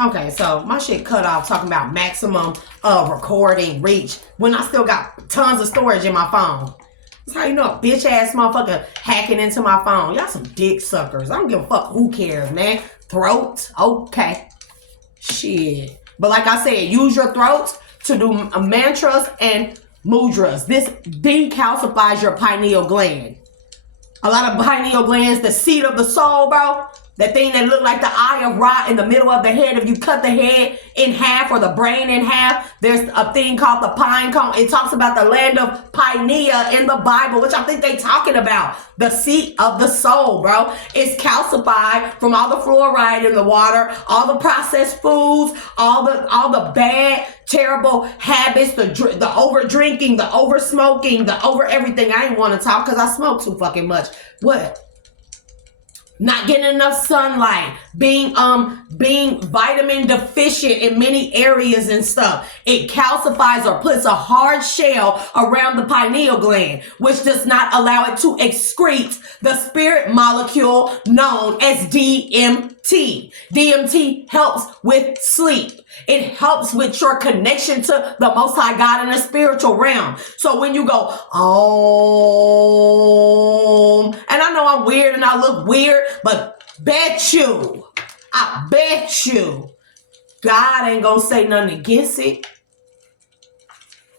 Okay, so my shit cut off talking about maximum recording reach when I still got tons of storage in my phone. That's how you know a bitch ass motherfucker hacking into my phone. Y'all some dick suckers. I don't give a fuck who cares, man. Throat, okay. Shit. But like I said, use your throat to do mantras and mudras. This decalcifies your pineal gland. A lot of pineal glands, the seat of the soul, bro. That thing that look like the eye of Ra in the middle of the head. If you cut the head in half or the brain in half, there's a thing called the pine cone. It talks about the land of Pinea in the Bible, which I think they talking about. The seat of the soul, bro. It's calcified from all the fluoride in the water, all the processed foods, all the bad, terrible habits, the over drinking, the over smoking, the over everything. I ain't want to talk because I smoke too fucking much. What? Not getting enough sunlight, being vitamin deficient in many areas and stuff. It calcifies or puts a hard shell around the pineal gland, which does not allow it to excrete the spirit molecule known as DMT. DMT helps with sleep. It helps with your connection to the Most High God in the spiritual realm. So when you go, oh, and I know I'm weird and I look weird, but I bet you, God ain't gonna say nothing against it.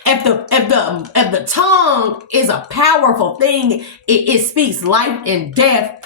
If the tongue is a powerful thing, it speaks life and death.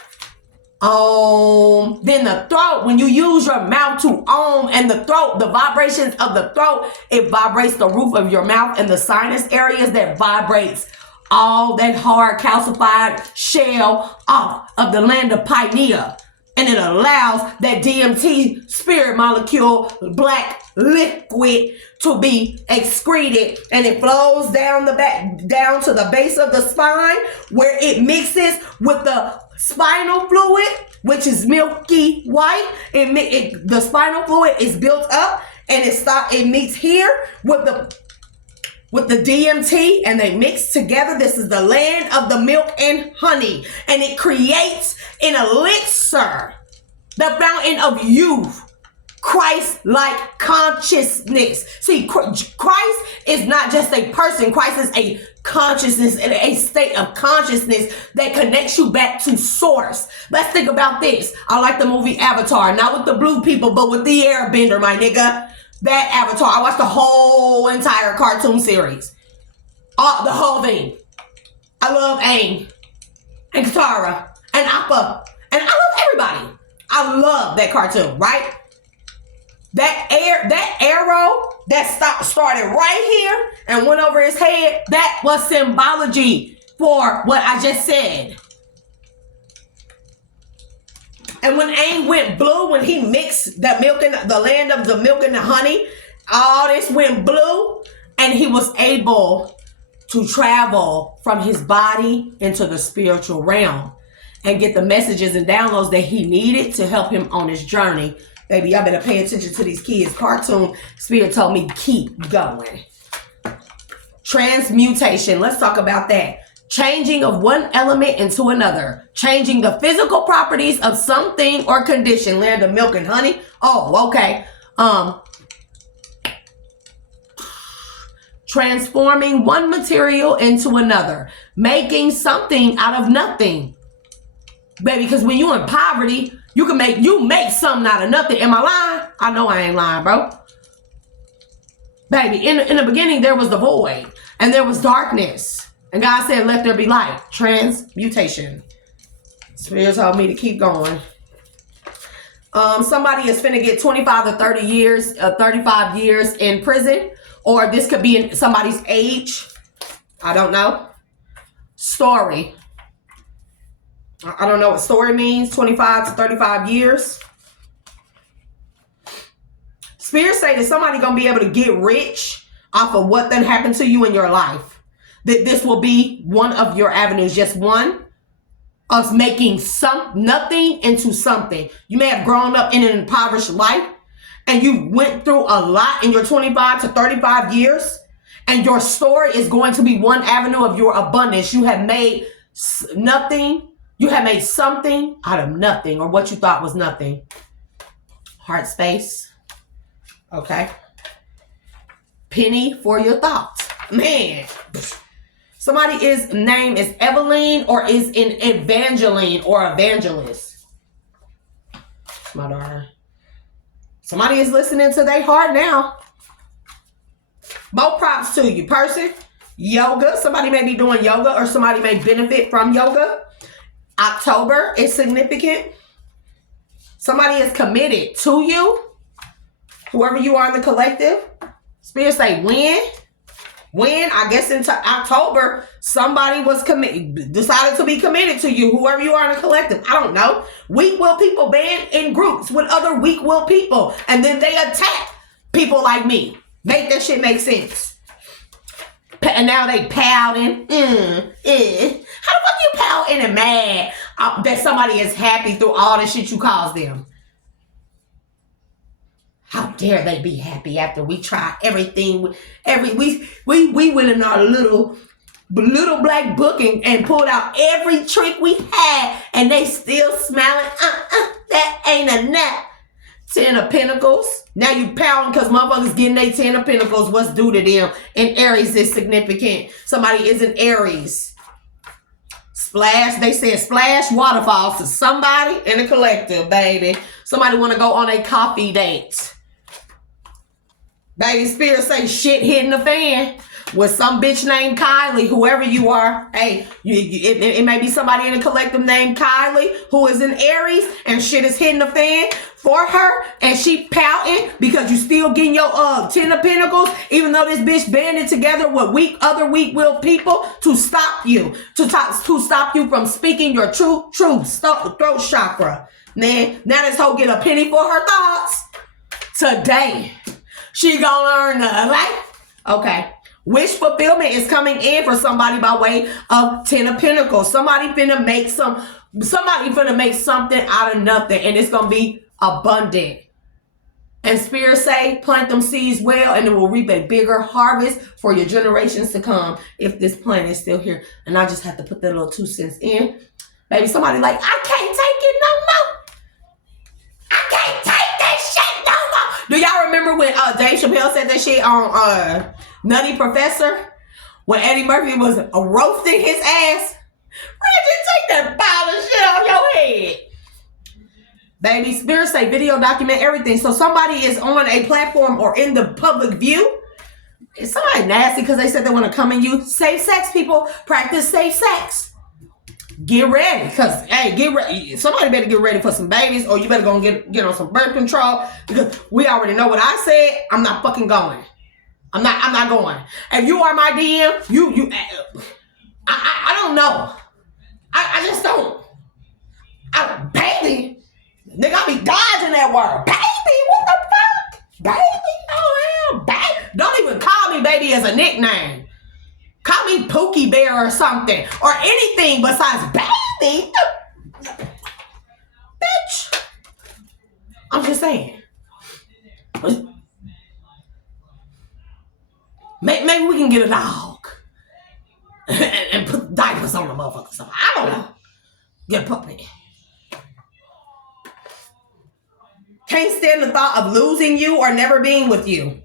Then the throat, when you use your mouth to and the throat, the vibrations of the throat, it vibrates the roof of your mouth and the sinus areas that vibrates all that hard calcified shell off of the land of Pinea. And it allows that DMT spirit molecule, black liquid, to be excreted, and it flows down the back, down to the base of the spine, where it mixes with the spinal fluid, which is milky white. The spinal fluid is built up, and it meets here with the DMT, and they mix together. This is the land of the milk and honey, and it creates an elixir, the fountain of youth, Christ-like consciousness. See, Christ is not just a person. Christ is a consciousness and a state of consciousness that connects you back to source. Let's think about this. I like the movie Avatar, not with the blue people, but with the airbender, my nigga. That Avatar. I watched the whole entire cartoon series. The whole thing. I love Aang and Katara and Appa. And I love everybody. I love that cartoon, right? That arrow that started right here and went over his head, that was symbology for what I just said. And when Aang went blue, when he mixed the milk and the land of the milk and the honey, all this went blue, and he was able to travel from his body into the spiritual realm and get the messages and downloads that he needed to help him on his journey. Baby, y'all better pay attention to these kids. Cartoon Spirit told me keep going. Transmutation. Let's talk about that. Changing of one element into another. Changing the physical properties of something or condition. Land of milk and honey. Oh, okay. Transforming one material into another. Making something out of nothing. Baby, because when you're in poverty, you make something out of nothing. Am I lying? I know I ain't lying, bro. Baby, in the beginning, there was the void. And there was darkness. And God said, let there be light. Transmutation. Spirit told me to keep going. Somebody is finna get 25 to 30 years, 35 years in prison. Or this could be in somebody's age. I don't know. Story. I don't know what story means. 25 to 35 years. Spirit say that somebody gonna be able to get rich off of what then happened to you in your life. That this will be one of your avenues. Just one of making nothing into something. You may have grown up in an impoverished life, and you went through a lot in your 25 to 35 years, and your story is going to be one avenue of your abundance. You have made nothing. You have made something out of nothing, or what you thought was nothing. Heart space. Okay. Penny for your thoughts. Man. Somebody is name is Eveline or is in Evangeline or Evangelist. My daughter. Somebody is listening to their heart now. Both props to you. Person, yoga. Somebody may be doing yoga or somebody may benefit from yoga. October is significant. Somebody is committed to you. Whoever you are in the collective. Spirit say when. When, I guess into October, somebody was decided to be committed to you, whoever you are in a collective. I don't know. Weak-willed people band in groups with other weak-willed people. And then they attack people like me. Make that shit make sense. And now they pouting. How the fuck you pouting and mad that somebody is happy through all the shit you caused them? How dare they be happy after we tried everything? We went in our little black book and pulled out every trick we had, and they still smiling. That ain't enough. 10 of Pentacles. Now you pouting because motherfuckers getting their 10 of Pentacles. What's due to them? And Aries is significant. Somebody is in Aries. Splash. They said splash waterfalls to somebody in the collective, baby. Somebody want to go on a coffee date. Baby, Spirit say shit hitting the fan with some bitch named Kylie, whoever you are. Hey, it may be somebody in a collective named Kylie who is in Aries and shit is hitting the fan for her and she pouting because you still getting your 10 of Pentacles, even though this bitch banded together with other weak-willed people to stop you, to stop you from speaking your truth, throat chakra. Man, now this hoe get a penny for her thoughts today. She gonna learn the life. Okay. Wish fulfillment is coming in for somebody by way of 10 of Pentacles. Somebody finna make something out of nothing, and it's gonna be abundant. And Spirit say, plant them seeds well, and it will reap a bigger harvest for your generations to come if this plant is still here. And I just have to put that little 2 cents in. Baby, somebody like, I can't take it no more. I can't take that shit no more. Do y'all remember when Dave Chappelle said that shit on Nutty Professor? When Eddie Murphy was roasting his ass? Reggie, take that pile of shit off your head. Baby, Spirit say video document everything. So somebody is on a platform or in the public view. Is somebody nasty because they said they want to come in you? Safe sex, people. Practice safe sex. Get ready. Because, hey, get ready. Somebody better get ready for some babies or you better go and get on some birth control. Because we already know what I said. I'm not fucking going. I'm not going. If you are my DM, I don't know. I just don't. Baby. Nigga, I be dodging that word. Baby, what the fuck? Baby, oh hell, baby. Don't even call me baby as a nickname. Call me Pookie Bear or something. Or anything besides baby. Bitch. I'm just saying. Maybe we can get a dog. and put diapers on the motherfucker. So I don't know. Get a puppy. Can't stand the thought of losing you or never being with you.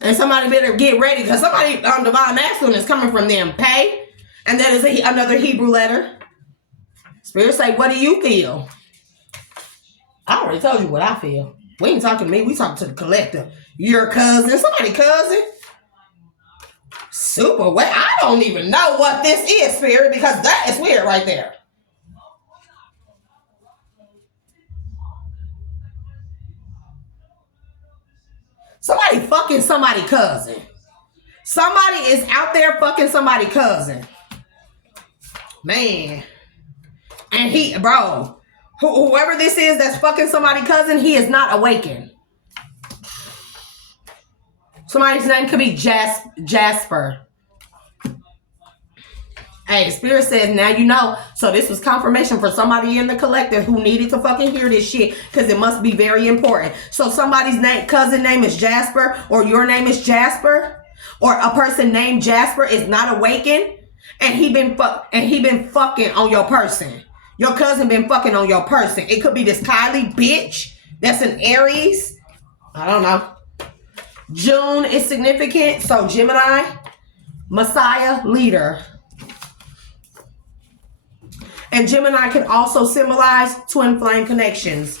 And somebody better get ready because somebody on Divine Masculine is coming from them. Pay. And that is another Hebrew letter. Spirit say, what do you feel? I already told you what I feel. We ain't talking to me. We talking to the collective. Your cousin. Somebody cousin. Super weird. I don't even know what this is, Spirit, because that is weird right there. Somebody fucking somebody cousin. Somebody is out there fucking somebody cousin. Man. And whoever this is that's fucking somebody cousin, he is not awakened. Somebody's name could be Jasper. Hey, Spirit says, now you know. So this was confirmation for somebody in the collective who needed to fucking hear this shit because it must be very important. So somebody's cousin name is Jasper, or your name is Jasper, or a person named Jasper is not awakened, and he been fucking on your person. Your cousin been fucking on your person. It could be this Kylie bitch that's an Aries. I don't know. June is significant. So Gemini, Messiah, leader. And Gemini can also symbolize twin flame connections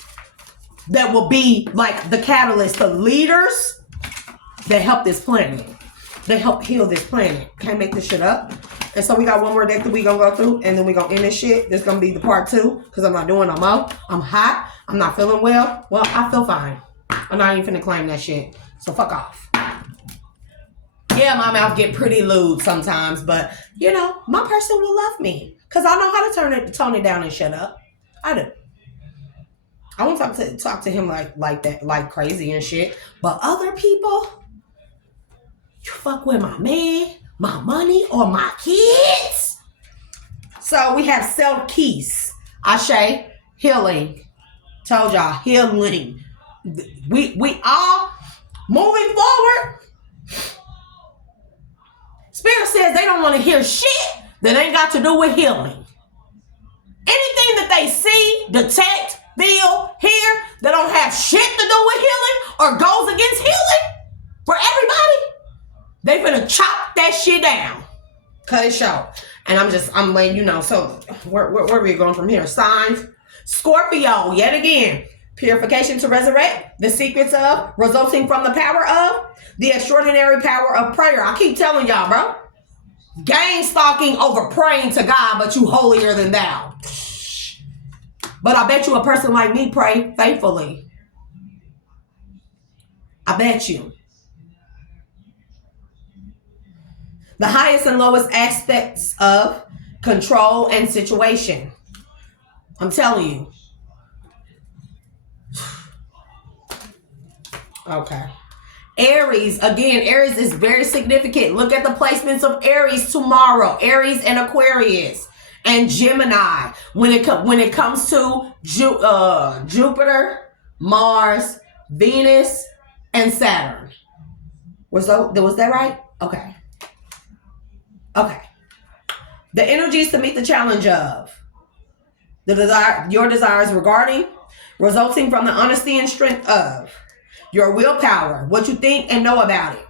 that will be like the catalyst, the leaders that help this planet. They help heal this planet. Can't make this shit up. And so we got one more deck that we gonna go through, and then we gonna end this shit. This gonna be the part 2, because I'm not doing no more. I'm hot. I'm not feeling well. Well, I feel fine. I'm not even finna claim that shit. So fuck off. Yeah, my mouth get pretty lewd sometimes, but you know, my person will love me. Cause I know how to tone it down and shut up. I do. I won't talk to him like that, like crazy and shit. But other people, you fuck with my man, my money, or my kids. So we have self keys. Ashe, healing. Told y'all, healing. We all moving forward. Spirit says they don't want to hear shit that ain't got to do with healing. Anything that they see, detect, feel, hear that don't have shit to do with healing or goes against healing for everybody, they finna chop that shit down. Cut it short. And I'm letting you know. So where are we going from here? Signs. Scorpio, yet again. Purification to resurrect. The secrets of, resulting from the power of, the extraordinary power of prayer. I keep telling y'all, bro. Gang stalking over praying to God, but you holier than thou. But I bet you a person like me pray faithfully. I bet you. The highest and lowest aspects of control and situation. I'm telling you. Okay. Aries, again, Aries is very significant. Look at the placements of Aries tomorrow. Aries and Aquarius and Gemini. When it comes to Jupiter, Mars, Venus, and Saturn. Was that right? Okay. Okay. The energies to meet the challenge of your desires regarding, resulting from the honesty and strength of your willpower, what you think and know about it.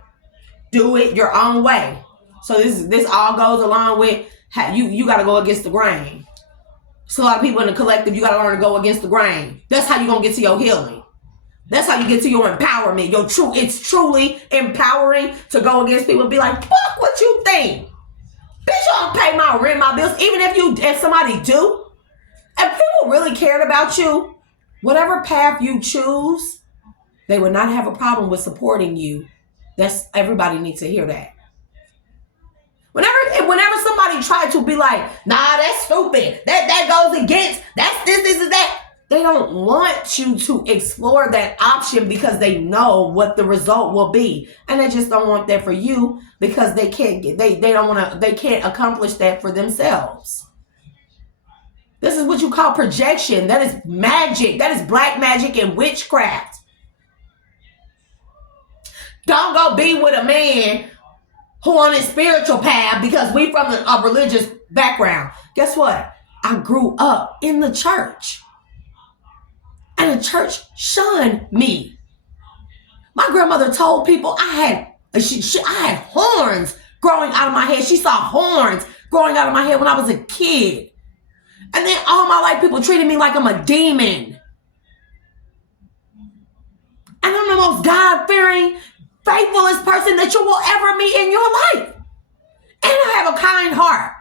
Do it your own way. So this all goes along with how you got to go against the grain. So a lot of people in the collective, you got to learn to go against the grain. That's how you're going to get to your healing. That's how you get to your empowerment. It's truly empowering to go against people and be like, fuck what you think. Bitch, you don't pay my rent, my bills. Even if somebody do, and people really cared about you, whatever path you choose, they would not have a problem with supporting you. Everybody needs to hear that. Whenever somebody tried to be like, nah, that's stupid. That goes against, that's this and that. They don't want you to explore that option because they know what the result will be. And they just don't want that for you because they can't accomplish that for themselves. This is what you call projection. That is magic. That is black magic and witchcraft. Don't go be with a man who on his spiritual path because we from a religious background. Guess what? I grew up in the church. And the church shunned me. My grandmother told people I had horns growing out of my head. She saw horns growing out of my head when I was a kid. And then all my life people treated me like I'm a demon. And I'm the most God-fearing, faithfulest person that you will ever meet in your life. And I have a kind heart.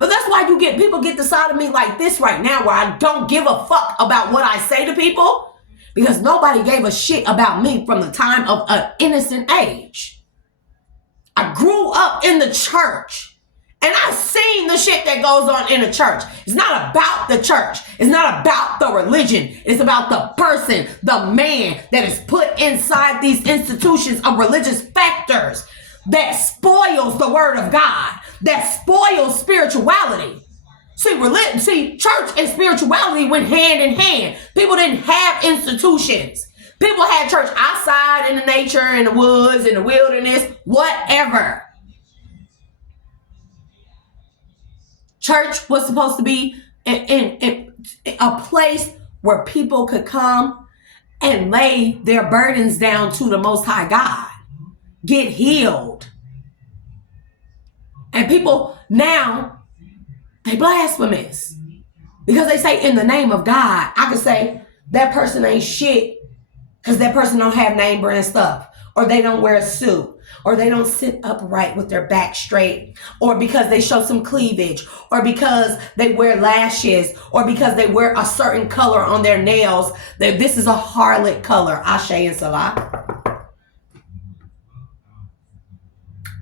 But that's why people get the side of me like this right now where I don't give a fuck about what I say to people because nobody gave a shit about me from the time of an innocent age. I grew up in the church and I've seen the shit that goes on in the church. It's not about the church. It's not about the religion. It's about the person, the man that is put inside these institutions of religious factors that spoils the word of God. That spoils spirituality. See, church and spirituality went hand in hand. People didn't have institutions. People had church outside in the nature, in the woods, in the wilderness, whatever. Church was supposed to be in a place where people could come and lay their burdens down to the Most High God. get healed. And people now, they blasphemous. Because they say in the name of God. I could say that person ain't shit because that person don't have name brand stuff. Or they don't wear a suit. Or they don't sit upright with their back straight. Or because they show some cleavage. Or because they wear lashes. Or because they wear a certain color on their nails. This is a harlot color. Ashe and Salah.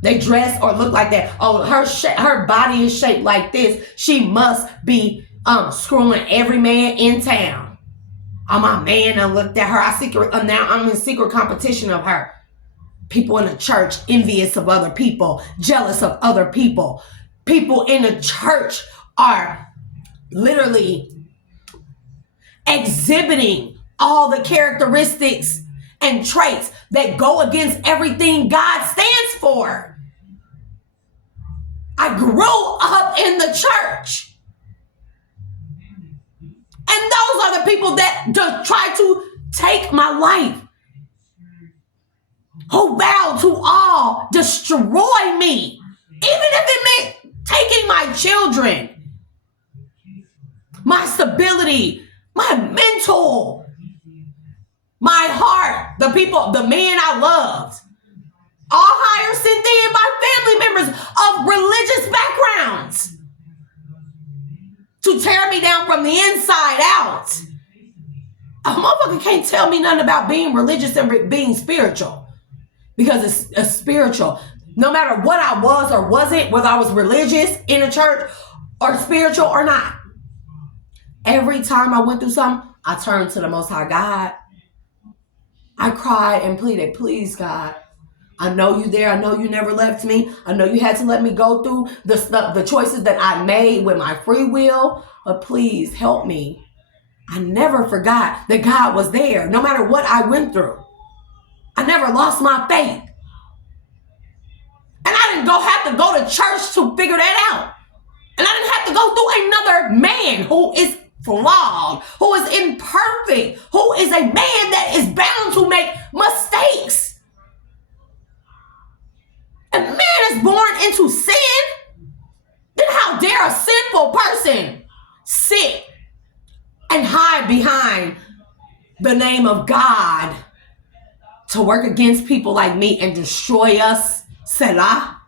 They dress or look like that. Oh, her body is shaped like this. She must be screwing every man in town. I'm a man and looked at her. Now I'm in secret competition of her. People in the church envious of other people, jealous of other people. People in the church are literally exhibiting all the characteristics and traits that go against everything God stands for. I grew up in the church. And those are the people that try to take my life. Who vow to all destroy me. Even if it meant taking my children. My stability. My mental. My heart. The people, the men I loved. All higher sent in by family members of religious backgrounds. To tear me down from the inside out. A motherfucker can't tell me nothing about being religious and being spiritual. Because it's spiritual. No matter what I was or wasn't, whether I was religious in a church or spiritual or not. Every time I went through something, I turned to the Most High God. I cried and pleaded, please, God. I know you there. I know you never left me. I know you had to let me go through the choices that I made with my free will. But please help me. I never forgot that God was there no matter what I went through. I never lost my faith. And I didn't have to go to church to figure that out. And I didn't have to go through another man who is flawed, who is imperfect, who is a man that is bound to make mistakes. A man is born into sin. Then how dare a sinful person sit and hide behind the name of God to work against people like me and destroy us, Selah,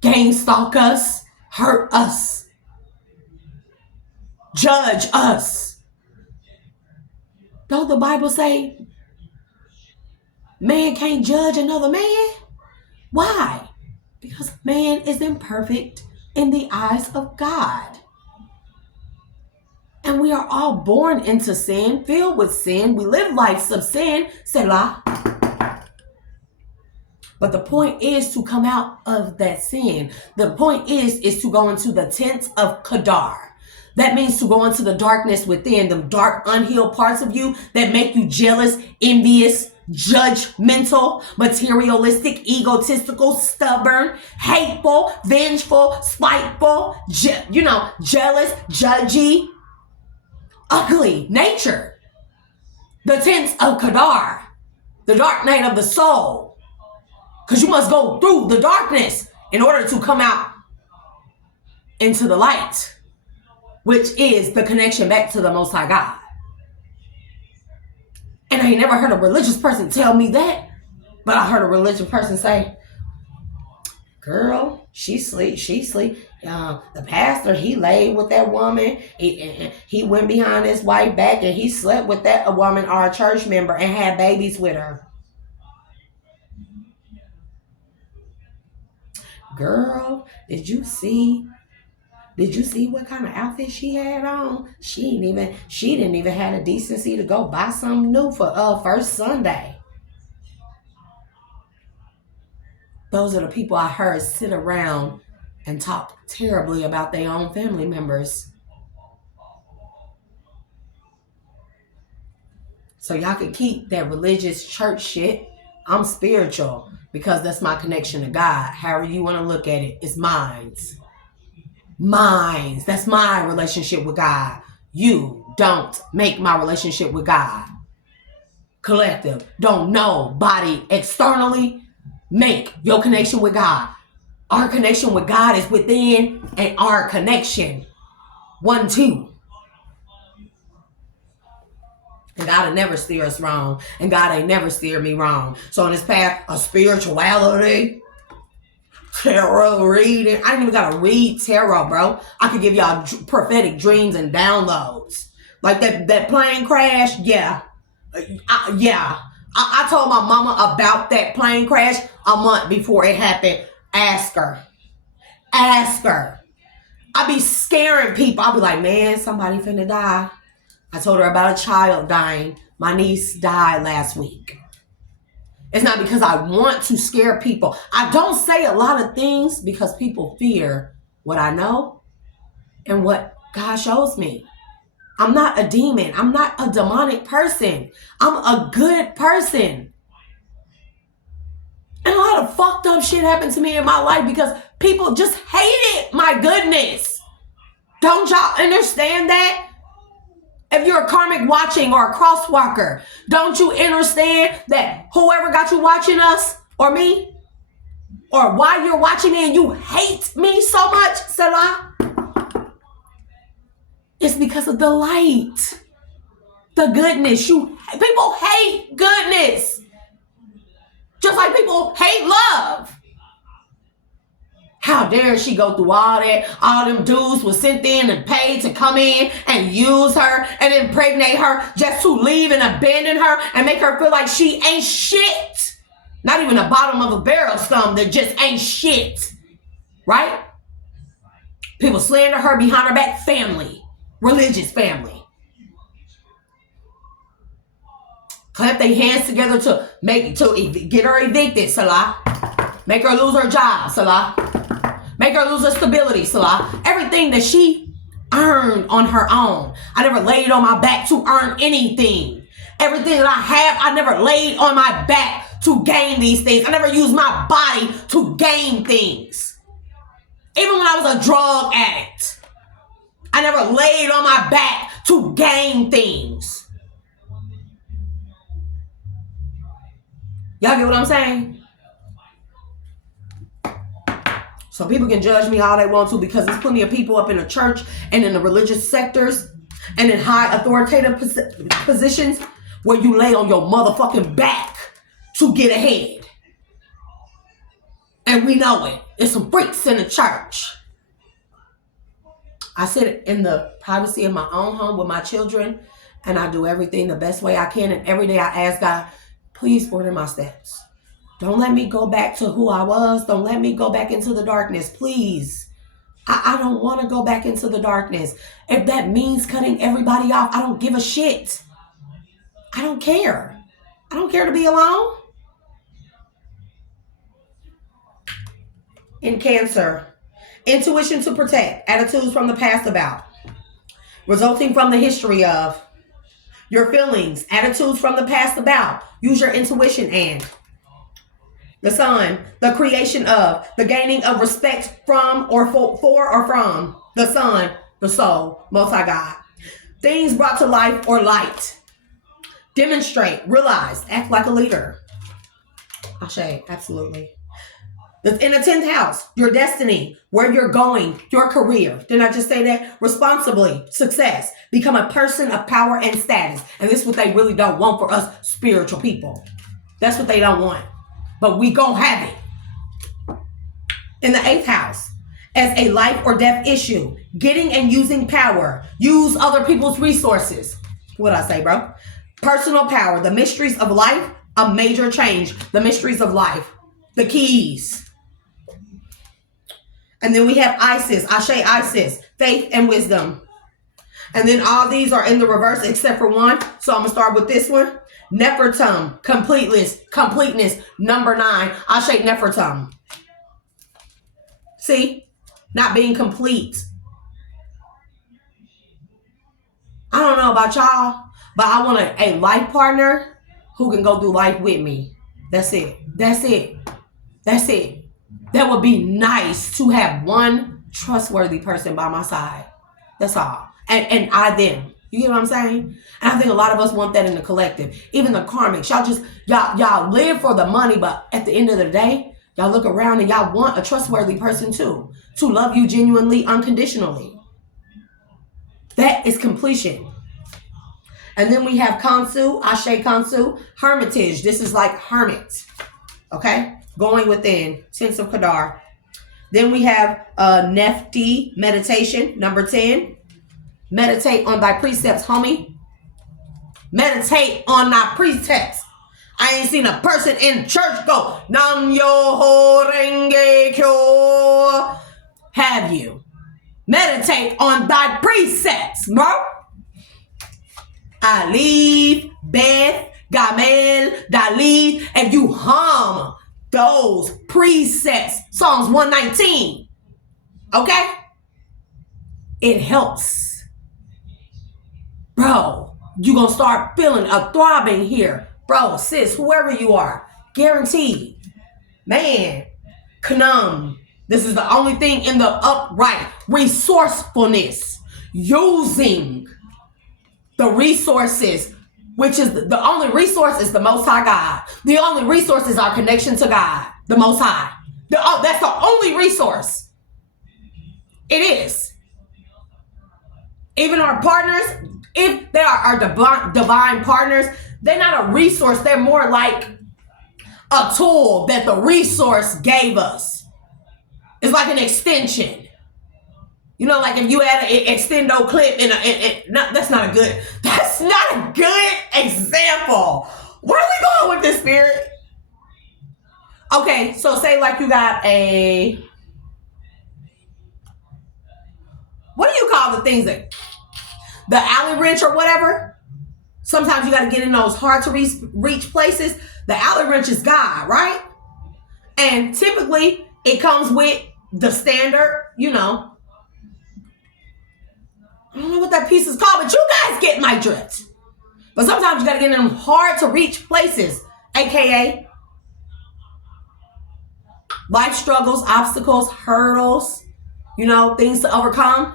gang stalk us, hurt us, judge us. Don't the Bible say man can't judge another man? Why? Because man is imperfect in the eyes of God. And we are all born into sin, filled with sin. We live lives of sin, Selah. But the point is to come out of that sin. The point is to go into the tents of Kedar. That means to go into the darkness within, the dark, unhealed parts of you that make you jealous, envious, judgmental, materialistic, egotistical, stubborn, hateful, vengeful, spiteful, jealous, judgy, ugly nature. The tents of Kedar, the dark night of the soul. Because you must go through the darkness in order to come out into the light, which is the connection back to the Most High God. And I ain't never heard a religious person tell me that, but I heard a religious person say, girl, she sleep. The pastor, he laid with that woman. He went behind his wife back and he slept with that woman or a church member and had babies with her. Girl, did you see what kind of outfit she had on? She didn't even have the decency to go buy something new for first Sunday. Those are the people I heard sit around and talk terribly about their own family members. So y'all can keep that religious church shit. I'm spiritual because that's my connection to God. However you want to look at it, it's mine's. That's my relationship with God. You don't make my relationship with God collective. Don't nobody externally make your connection with God. Our connection with God is within, and our connection 1, 2. And God will never steer us wrong. And God ain't never steered me wrong. So on this path of spirituality, tarot reading, I ain't even gotta read tarot, bro. I could give y'all prophetic dreams and downloads. Like that plane crash, yeah. I told my mama about that plane crash a month before it happened. Ask her. I be scaring people. I'll be like, man, somebody finna die. I told her about a child dying. My niece died last week. It's not because I want to scare people. I don't say a lot of things because people fear what I know and what God shows me. I'm not a demon. I'm not a demonic person. I'm a good person. And a lot of fucked up shit happened to me in my life because people just hated my goodness. Don't y'all understand that? If you're a karmic watching or a crosswalker, don't you understand that whoever got you watching us or me, or why you're watching me and you hate me so much, Selah, it's because of the light, the goodness. People hate goodness, just like people hate love. How dare she go through all that? All them dudes was sent in and paid to come in and use her and impregnate her just to leave and abandon her and make her feel like she ain't shit. Not even the bottom of a barrel scum that just ain't shit. Right? People slander her behind her back. Family. Religious family. Clap their hands together to get her evicted, Salah. Make her lose her job, Salah. Make her lose her stability, Salah. Everything that she earned on her own. I never laid on my back to earn anything. Everything that I have, I never laid on my back to gain these things. I never used my body to gain things. Even when I was a drug addict, I never laid on my back to gain things. Y'all get what I'm saying? So people can judge me all they want to because there's plenty of people up in the church and in the religious sectors and in high authoritative positions where you lay on your motherfucking back to get ahead. And we know it. There's some freaks in the church. I sit in the privacy of my own home with my children and I do everything the best way I can. And every day I ask God, please order my steps. Don't let me go back to who I was. Don't let me go back into the darkness, please. I don't want to go back into the darkness. If that means cutting everybody off, I don't give a shit. I don't care. I don't care to be alone. In Cancer, intuition to protect, attitudes from the past about, resulting from the history of, your feelings, attitudes from the past about, use your intuition and, the Sun, the creation of, the gaining of respect from or for or from, the Sun, the soul, multi-God. Things brought to life or light. Demonstrate, realize, act like a leader. Ashe, absolutely. In the 10th house, your destiny, where you're going, your career. Didn't I just say that? Responsibly, success. Become a person of power and status. And this is what they really don't want for us spiritual people. That's what they don't want. But we gon' have it. In the 8th house, as a life or death issue, getting and using power, use other people's resources. What'd I say, bro? Personal power, the mysteries of life, a major change, the mysteries of life, the keys. And then we have Isis, Ashe Isis, faith and wisdom. And then all these are in the reverse except for one. So I'm gonna start with this one. Nefertum, completeness, number 9. Ashe Nefertum. See? Not being complete. I don't know about y'all, but I want a life partner who can go through life with me. That's it. That's it. That's it. That would be nice to have one trustworthy person by my side. That's all. And I them. You get what I'm saying? And I think a lot of us want that in the collective. Even the karmics. Y'all live for the money, but at the end of the day, y'all look around and y'all want a trustworthy person too. To love you genuinely, unconditionally. That is completion. And then we have Kansu, Ashe Kansu, hermitage. This is like hermit. Okay? Going within. Sense of Kadar. Then we have Nefti, meditation, number 10. Meditate on thy precepts, homie. Meditate on thy precepts. I ain't seen a person in church go, Nam Yo Renge Kyo. Have you? Meditate on thy precepts, bro. Alif, Beth, Gamel, Dalit, and you hum those precepts. Psalms 119. Okay? It helps. Bro, you gonna start feeling a throbbing here. Bro, sis, whoever you are, guaranteed. Man, Knum. This is the only thing in the upright. Resourcefulness. Using the resources, which is the only resource is the Most High God. The only resource is our connection to God, the Most High. That's the only resource. It is. Even our partners, if they are our divine partners, they're not a resource. They're more like a tool that the resource gave us. It's like an extension. You know, like if you had an extendo clip that's not a good example. Where are we going with this, Spirit? Okay, so say like you got what do you call the things that, the alley wrench or whatever? Sometimes you got to get in those hard to reach places. The alley wrench is God, right? And typically it comes with the standard, you know. I don't know what that piece is called, but you guys get my drift. But sometimes you got to get in them hard to reach places, aka life struggles, obstacles, hurdles, you know, things to overcome.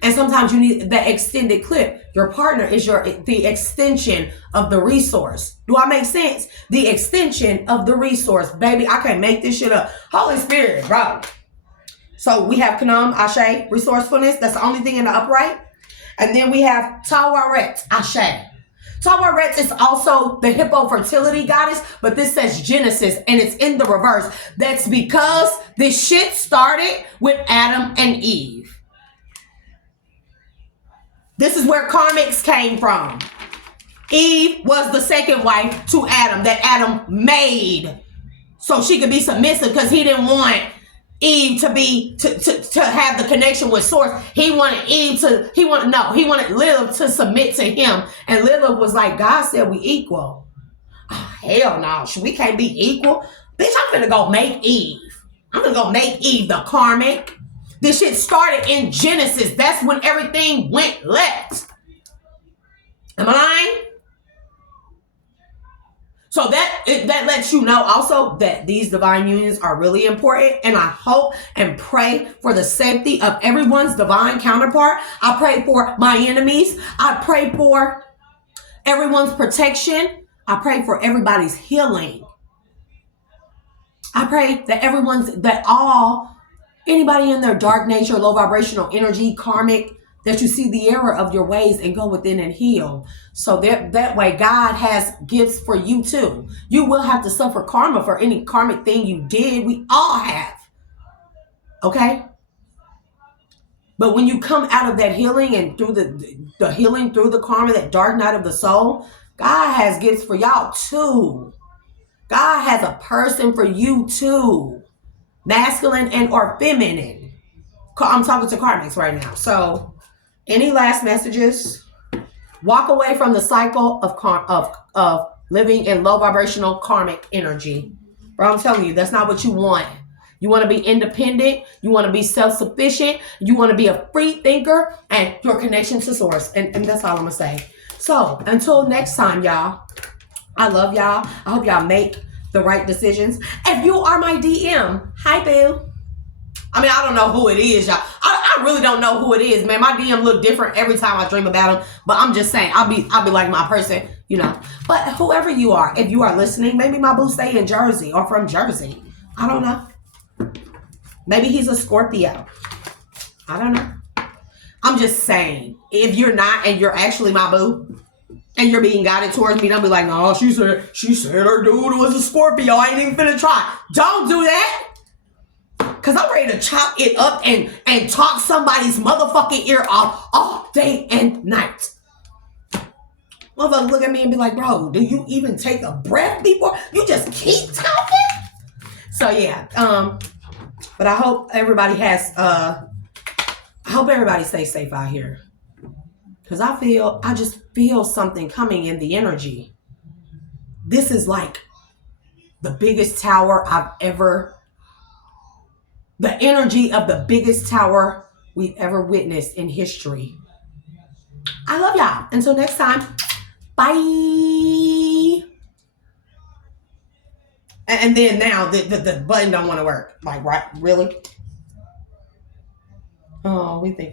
And sometimes you need that extended clip. Your partner is the extension of the resource. Do I make sense? The extension of the resource. Baby, I can't make this shit up. Holy Spirit, bro. So we have Kanam, Ashe, resourcefulness. That's the only thing in the upright. And then we have Tawaret, Ashe. Tawaret is also the hippo fertility goddess, but this says Genesis and it's in the reverse. That's because this shit started with Adam and Eve. This is where karmics came from. Eve was the second wife to Adam that Adam made so she could be submissive because he didn't want Eve to have the connection with source. He wanted Lilith to submit to him. And Lilith was like, God said we equal. Oh, hell no, we can't be equal. Bitch, I'm gonna go make Eve. I'm gonna go make Eve the karmic. This shit started in Genesis. That's when everything went left. Am I lying? So that lets you know also that these divine unions are really important. And I hope and pray for the safety of everyone's divine counterpart. I pray for my enemies. I pray for everyone's protection. I pray for everybody's healing. I pray that anybody in their dark nature, low vibrational energy, karmic, that you see the error of your ways and go within and heal. So that way God has gifts for you too. You will have to suffer karma for any karmic thing you did. We all have. Okay? But when you come out of that healing and through the healing through the karma, that dark night of the soul, God has gifts for y'all too. God has a person for you too. Masculine and or feminine. I'm talking to karmics right now. So any last messages? Walk away from the cycle of living in low vibrational karmic energy. Bro, I'm telling you, that's not what you want. You want to be independent. You want to be self-sufficient. You want to be a free thinker and your connection to source. And that's all I'm going to say. So until next time, y'all, I love y'all. I hope y'all make the right decisions. If you are my DM, hi, boo. I mean, I don't know who it is, y'all. I I really don't know who it is, man. My DM look different every time I dream about him. But I'm just saying, I'll be like my person, you know. But whoever you are, if you are listening, maybe my boo stay in Jersey or from Jersey. I don't know. Maybe he's a Scorpio. I don't know. I'm just saying, if you're not and you're actually my boo and you're being guided towards me, don't be like, no, she said her dude was a Scorpio. I ain't even finna try. Don't do that. Cause I'm ready to chop it up and talk somebody's motherfucking ear off all day and night. Motherfucker look at me and be like, bro, do you even take a breath before you just keep talking? So yeah, but I hope everybody stays safe out here. Cause I just feel something coming in the energy. This is like the biggest tower the energy of the biggest tower we've ever witnessed in history. I love y'all. Until next time, bye. And then now the button don't want to work. Like, right? Really? Oh, we think